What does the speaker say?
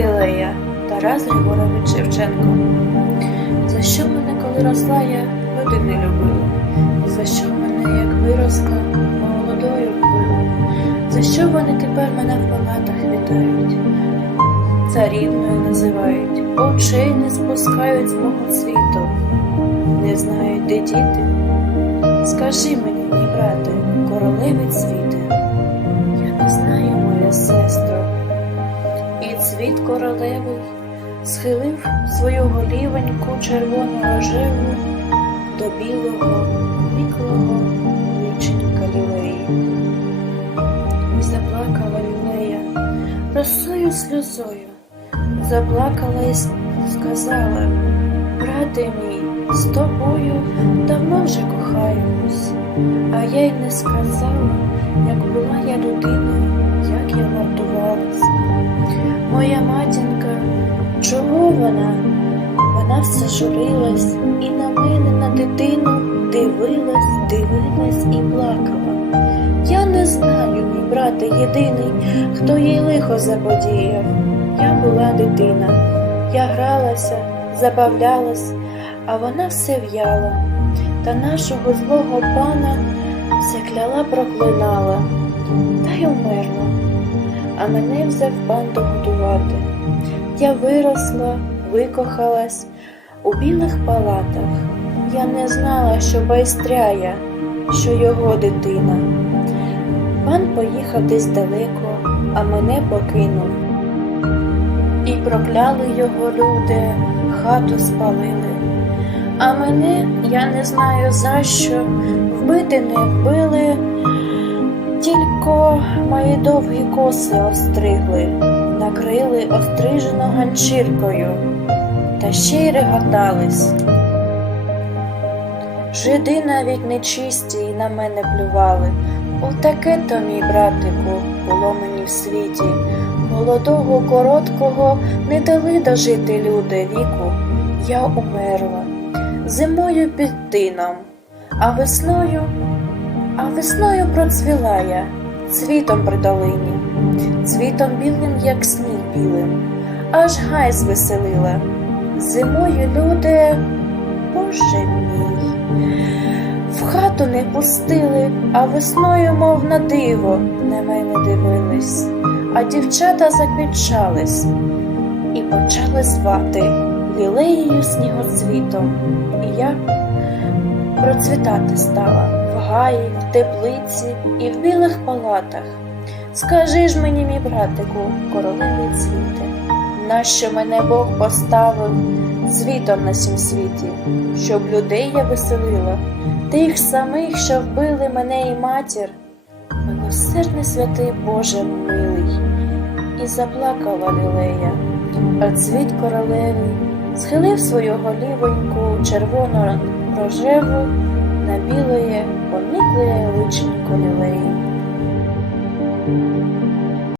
Лілея Тарас Григорович Шевченко. За що мене, коли росла, я люди не любила? За що мене, як виросла, молодою вбили? За що вони тепер мене в палатах вітають? Царівною називають, очей не спускають з мого світу, не знають, де діти. Скажи мені, мій брате, королеви цвіте, я не знаю, моя сестро. І цвіт королевий схилив свою голівеньку червону рожеву до білого, віклого личенька лілеї. І заплакала лілея росою сльозою, заплакала і сказала, брате мій, з тобою давно вже кохаємось, а я й не сказала, як була я людиною, вона? Вона все журилась і на мене, на дитину, дивилась, дивилась і плакала. Я не знаю, мій брате єдиний, хто їй лихо заподіяв. Я була дитина, я гралася, забавлялась, а вона все в'яла. Та нашого злого пана все кляла, проклинала, та й умерла а мене взяв пан догодувати. Я виросла, викохалась у білих палатах. Я не знала, що байстряя, що його дитина. Пан поїхав десь далеко, а мене покинув. І прокляли його люди, хату спалили. А мене, я не знаю за що, вбити не вбили. Тільки мої довгі коси остригли, накрили острижено ганчіркою, ще й реготались. Жиди навіть нечисті й на мене плювали. Отаке то, мій братику, було мені в світі. Молодого, короткого не дали дожити люди віку. Я умерла зимою під тином, а весною а весною процвіла я цвітом при долині, цвітом білим, як сніг білим, аж гай звеселила. Зимою люди, Боже мій, в хату не пустили, а весною, мов на диво, на мене дивились, а дівчата заквітчались і почали звати лілеєю снігоцвітом, і я процвітати стала в гаї, в теплиці і в білих палатах. Скажи ж мені, мій братику, королевий цвіте, нащо мене Бог поставив цвітом на сім світі, щоб людей я веселила, тих самих, що вбили мене і матір, милосердний святий Боже милий, і заплакала лілея, а цвіт королевий схилив свою голівоньку червоно рожеву на білоє поникле личенько лілеї.